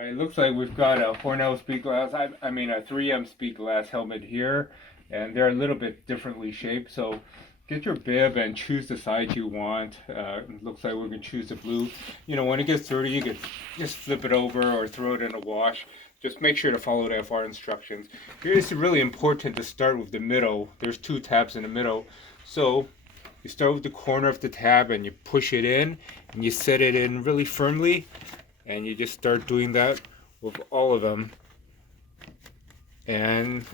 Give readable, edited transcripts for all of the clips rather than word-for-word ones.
Right, looks like we've got a Hornell Speedglas, I mean a 3M Speedglas helmet here, and they're a little bit differently shaped. So get your bib and choose the size you want. Looks like we're gonna choose the blue. You know, when it gets dirty, you could just flip it over or throw it in a wash. Just make sure to follow the FR instructions. Here it's really important to start with the middle. There's two tabs in the middle. So you start with the corner of the tab and you push it in and you set it in really firmly, and you just start doing that with all of them. And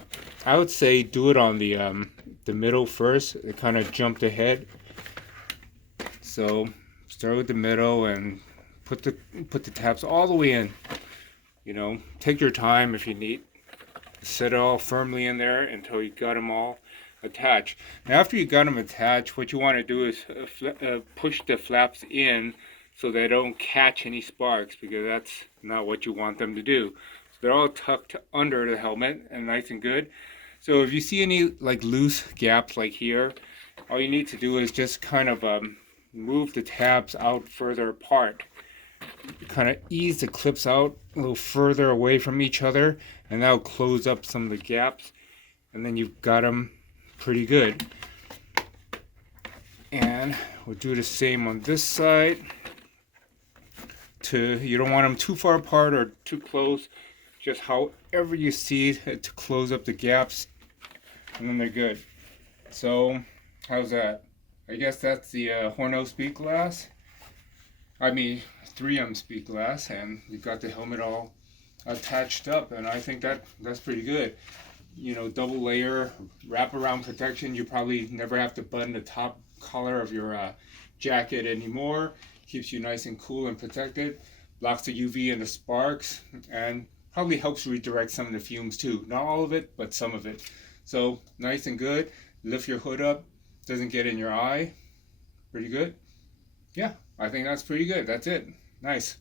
I would say do it on the middle first. It kind of jumped ahead. So start with the middle and put the tabs all the way in. You know, take your time if you need. Set it all firmly in there until you got them all attached. Now after you got them attached, what you want to do is push the flaps in so they don't catch any sparks, because that's not what you want them to do. So they're all tucked under the helmet and nice and good. So if you see any like loose gaps like here, all you need to do is just kind of move the tabs out further apart. Kind of ease the clips out a little further away from each other, and that'll close up some of the gaps, and then you've got them pretty good. And we'll do the same on this side. You don't want them too far apart or too close, just however you see to close up the gaps, and then they're good. So how's that? I guess that's the Hornell Speedglas. I mean 3M Speedglas, and you've got the helmet all attached up, and I think that's pretty good. You know, double layer wraparound protection. You probably never have to button the top collar of your jacket anymore. Keeps you nice and cool and protected. Blocks the UV and the sparks, and probably helps redirect some of the fumes too. Not all of it, but some of it. So nice and good. Lift your hood up, doesn't get in your eye. Pretty good. Yeah, I think that's pretty good. That's it. Nice.